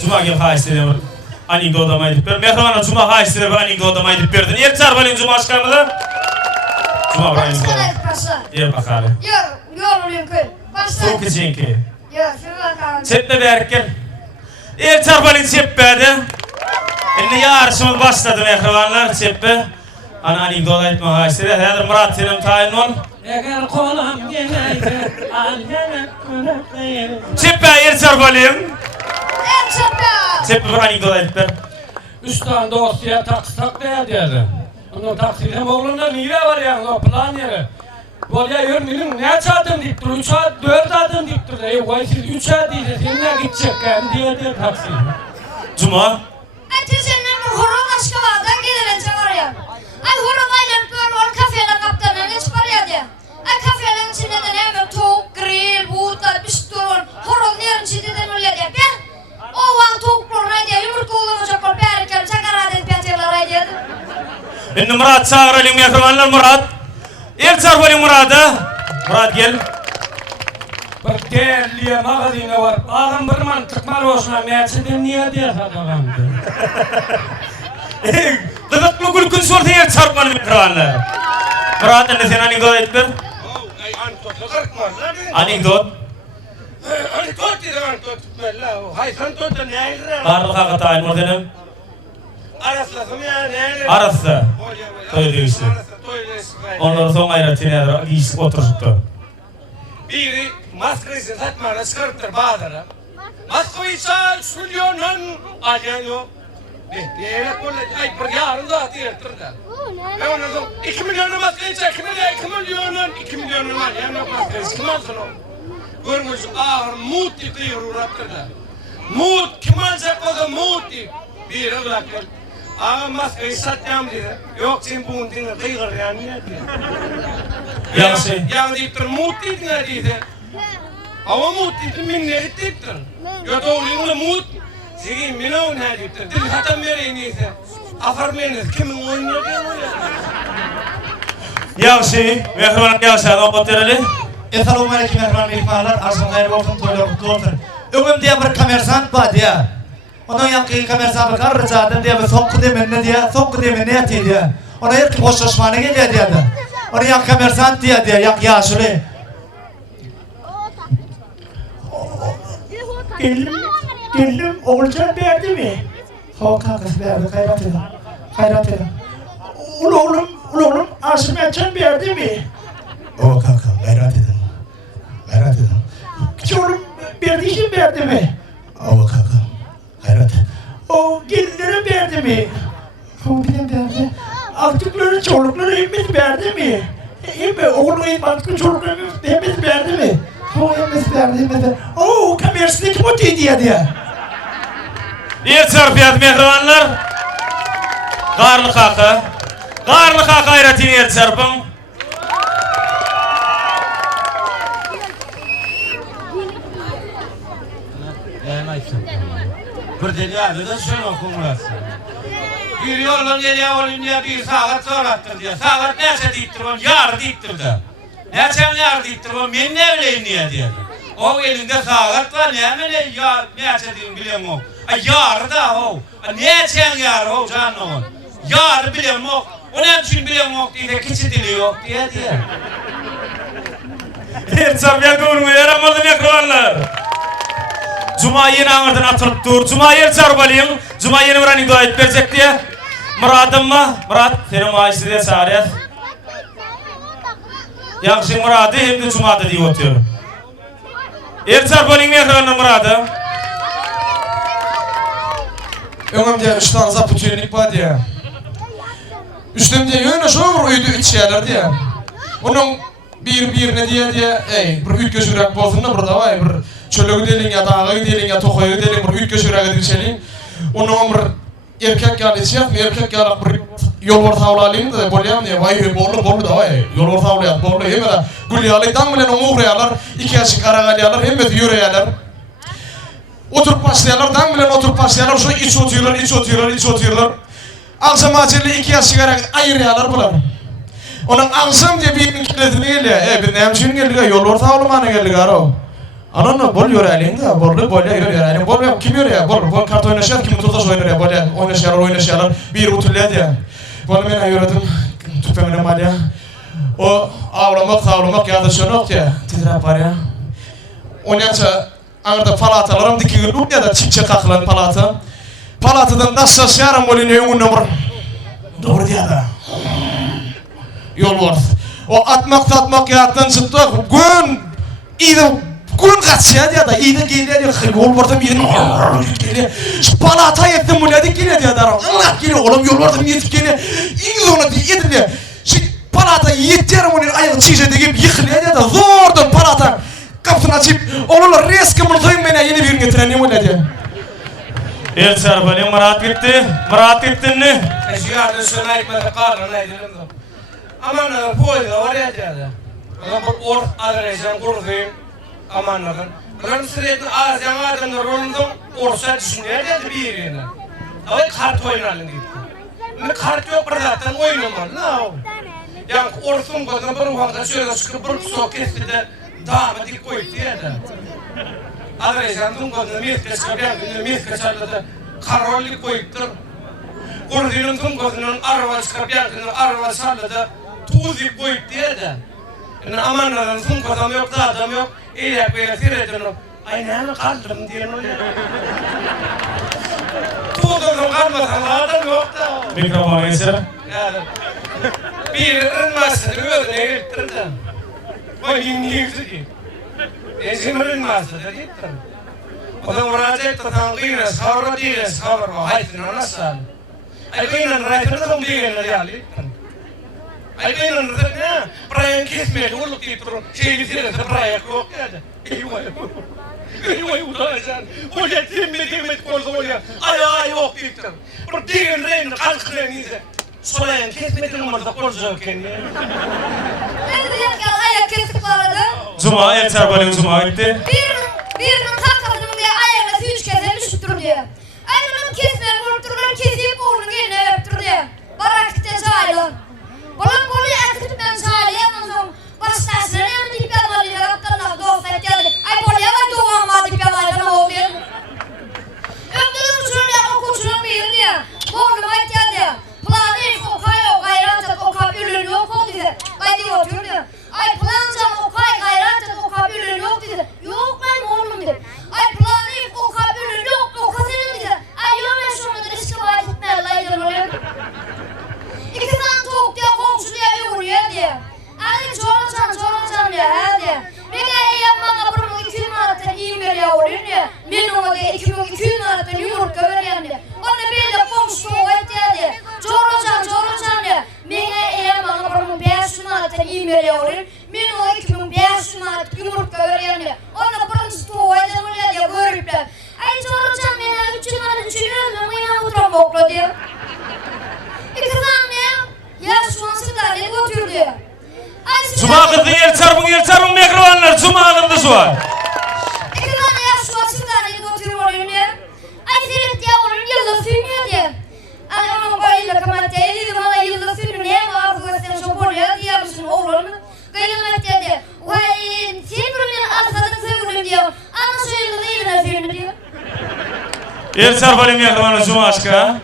Cuma gel haýsy anekdotama edip ber. Mehriban Cuma haýsy bir anekdotama edip berdin. Erçar balin Cuma aşkarmydy? Cuma Brahim. Yer bakary. Yol mümkün. Başla. Çok içinki. Yok, şuna bakalım. Çeppe berkel. Erçar balin çeppedi. Indi yarışımız başladı mehribanlar çeppe. Ana anekdota etme haýsy. Häzir Murat senem taýyn ol. Eğer kolam geneyse algana kurakayım. Çeppe Erçar balin. Çeppe. Çeppe bir anekdota edip ber. Üstten dosya taksak dedi. Onun taksiyle oğlunda nire var yani o plan yeri. Bolya yürümünün ne çadım diktir, 3 saat 4 adım diktir. Vay siz 3 saat diyeceğiz, ne gidecek yani diye taksi. Cuma. Senin bir horon aşkı var da gidilence var ya. Ay horon aylanıp böyle var kafeyle kaptanına ne çıkar ya diye. Ay kafenin içinde de ne hemen tavuk, grill, buğday, biştur, horon yerin içinde de öyle diye. Ben o an tavuklarına diye yumurta olamayacak var. Berkel, çakar adet peteler diye. Indi Murat çağıralım mehribanlar Murat. Erçar balin Murat'a. Murat gel. Bir değerliye mağazine var. Ağam bir mantık mal olsun. Mercedes niye diye sakalandı. Kızıklı gülkün sordu Erçar balin mehribanlar. Murat indi sen anekdot edip ber. Anekdot. Anekdot dedi anekdot. Hay anekdot da ne ayırır? Karlı kaka tayin ordenim. Araslasın ya ne ayırır? Arası. Toy değişti. Onları son ayratine giyisip oturttu. Biri maskayı satmana çıkarttır bazıları. Maskayı sal, 3 milyonun alyan yok. Diye ay bir yarın da atıyırtır da. Ben ona da 2 milyonun maskayı çekine de 2 milyonun alyan yok maskayı. Kim alsın o? Görmüş ağır muti kıyır uğrattır da. Mut, kim alacak o da muti. Biri bırakır. Ağa maskayı satacağım dedi. Yok sen bunu dinle kıyır yani ne diye. Yaxşı. Yani deyiptir, mut deydin ne deydi. Ama mut deydin, min ne deyiptir. Ya doğruyumda mut. Segin, min o ne deyiptir. Dil hatam vereyim neyse. Afar meniz, kimin oynuyor diye o ya. Yaxşı. Mehriban yaxşı adam oturali. Assalamu alaikum mehriban mehmanlar. Arzun hayırlı olsun, toylar kutlu olsun. Ömüm diye bir komersant var diye. Onun yankı komersant bakar ricadım diye bir son kıdemin ne diye, son kıdemin ne yatıyor diye. Ona ilk hoşlaşmana geliyor diye de. Onu yak komersant diye diye, yak yaşlı. Geldim, oğulcan verdi mi? O kankası verdi, hayrat edin. Hayrat edin. Oğlum, Aşım Erçan verdi mi? O kanka, hayrat edin. Hayrat edin. Oğlum, verdi için verdi mi? O kanka, hayrat edin. O gelinlere verdi mi? O bilen verdi. Artıkları, çolukları hepimiz verdi mi? Emme oğlu artık çolukları hepimiz verdi mi? O hepimiz verdi. O kamerasındaki motiği diye. Erçar fiyat mehribanlar. Karlı kaka. Karlı kaka ayratini Erçarpın. Bir deli adı da şöyle okumurası. Bir yolun geliyor olunca bir saat sorattır diye. Saat neyse deyiptir onu, yar deyiptir de. Neçen yar deyiptir onu, men ne bileyim niye diye. O elinde saat var, ne bileyim ya, neyse diyeyim bileyim o. Yar da o, neçen yar o canım o. Yar bileyim o, o ne için bileyim o diye, keçi dili yok diye. Erçar fiyat onu yaramadı mehribanlar. Cuma yeni ağırdan atılıp dur. Cuma Erçar balin. Cuma yeni bir anekdot edip verecek diye. Murat'ım mı? Murat, senin maaşı diye çağırıyor. Yaxşı Murat'ı hem de Cuma'da diye oturuyor. Erçar balin mehribanlar Murat'ı. Öňümde 3 tane zaputuynik var diye. Üstümde yöne şoğur uydu 3 şeyler diye. Onun bir ne diye bir üt göçürek bolsun da burada var bir çölögü delin ya dağı delin ya tokoyu delin bir üt göçürek edilçelin. Onun bir erkek yani siyah bir erkek yani bir yol ortağı alayım da bolyam diye vay borlu da vay yol ortağı alayım borlu hem de gülyalıdan bilen onu uğrayalar 2 yaşı karagalyalar hem de yürüyorlar. Oturup başlayanlar, dan bilen oturup başlayanlar, şu iç oturuyorlar. Akşam acele 2 yaş sigara ayırıyorlar bular. Onun akşam diye birinin kilitini geliyor. Bir neymişin geliyor, yol ortağı olmanı geliyor. Ananı bol yürüyelim de, bolu yürüyelim. bol kart oynaşar, kim tutas oynar ya, böyle oynaşarlar, bir utulya diye. Bunu ben ayırdım, tüpemine mal ya. O ağlamak ya da şunok diye, titrap var ya. Onyança, anırda palatalarım dikigirlik ya da çipçe kakılan palata. Palatadan nasıl şaşarım olun yönün numur. Doğru diye da. Yol var. O atmak yattan çıktı, gün kaçıyor diye da, iyide geliyor diye, yol vardım yedim, geliyor. Palata yettim bu nedik geliyor diye da, Allah geliyor, oğlum yol vardım yetip geliyor. İyi ona diye yedim diye. Palata yettirim onun ayağı çiğce gibi yıkılıyor diye da, zordan palata kapısını açıp, onunla reskimini koyun bana yeni birini getiren ne öyle diye. El Sarbal'ın Murat gittin ne? Eşyarda şunu ayıkmadı karnına edildim. Aman poyda var ya diye. Ulan bu orf adresan kurduğum amanladım. Ulan sürekli Asyan adamlar olundum, orsa düşünüyor dedi bir yerine. Ama kart oynayalım gitti. Ne kart yok zaten oynamadı. Ne o? Yani orfum kadın bir ufakta şöyle çıkıp bir sok kesti de dağımı dik koydu diye de. Adresan tüm kadın mihke çıkıp mihke çaldı karollik koyuptur. Kurduğunun tüm kadının araba çıkıp araba çaldı tuğzik koyup diye de. Amanladan tüm kadın yok da adam yok. İyiyak böyle seyredin. Ay ne kaldım diye öyle. Tuğdum kalmadan adam yok da. Mikrofonu geçir. Bir ırmasını öğrene gittirdim. Bak yiyecek ki. Ezim ırmasını gittirdim. O da müracaat tutan kıyına savra değil savra o hayatına nasıl? Ay kıyına raytını da bir yani. Ay kıyına ne? Prayan kesmedi uluk gittirdim. Şeyi seyredin prayak yok yani. Eyvay utanacağım. Hoca temmet koldu hoca. Ay yok gittim. Bu diğer reyni kalkıren iyice. Soyan kesmedin ama da koldu kendi. Ne diyeyim ki ayak kesik vardı. Cuma El Sarbal'ın Cuma gitti. Birinin kalkadın diye ayağına 3 kez düşüktür diye. Ay bunun kesmeyen vurturlar kesip burnunu eline öptür diye. Barakıkta çaylan. Bunu ekip ben çaylayamazım. Baştaşlarına yanı dip yamalıyla yaptırlar. Doğsayet geldi. Ay bunu yalan doğanma dip yamalıyla ne oluyor? Ömdürün uçurun ya okuçunun bir yıl diye. Burnuma ihtiyar diye. Planı ilk okay o gayrat et okay ürün yok oldu diye. Ay diye oturuyor diye. Ay plancan okay gayrat et okay ürün yok diye. Yok ben oğlum diye. Ay planı ilk okay ürün yok okay senin diye. Ay yok ben şunu da riski var gitmeye laydan oluyor. İki tane tavuk diye komşu diye yoğuruyor diye. Ay çoğuncan diye he diye. Mega yapmana buranın 2 manattan iyi bir yavruyor diye. Ben ona da 2 manattan yumurta veriyorum diye. Ona böyle komşu oğayt diye. Çoğuncan diye. Mega yapmana buranın 5 manattan iyi bir yavruyor. Ben ona 2500 manat yumurta veriyorum diye. Ona buranın oğaydan öyle diye görüpler. Ay çoğuncan bana 3 manat düşünüyorum ama yine oturan bokla diye. İki tane yaşlansı da ne götürdü? Cuma kızı El Sarbal'ın mikrofonlar Cuma kızı şu an. İki tane yaşlansı da ne götürüyor oraya? Ay seyret ya onun yılda sürmüyor diye. Ay onun koyuyla kamatya dedim ona yılda sürmüyor. Ne var bu sen şu buraya diye misin oğlum? Kamatya diye. Vay sen bunun arsadan sevgilim diyor. Ana şu yılda yılda sürmüyor diyor. El Sarbal'ın mikrofonu Cuma aşkı.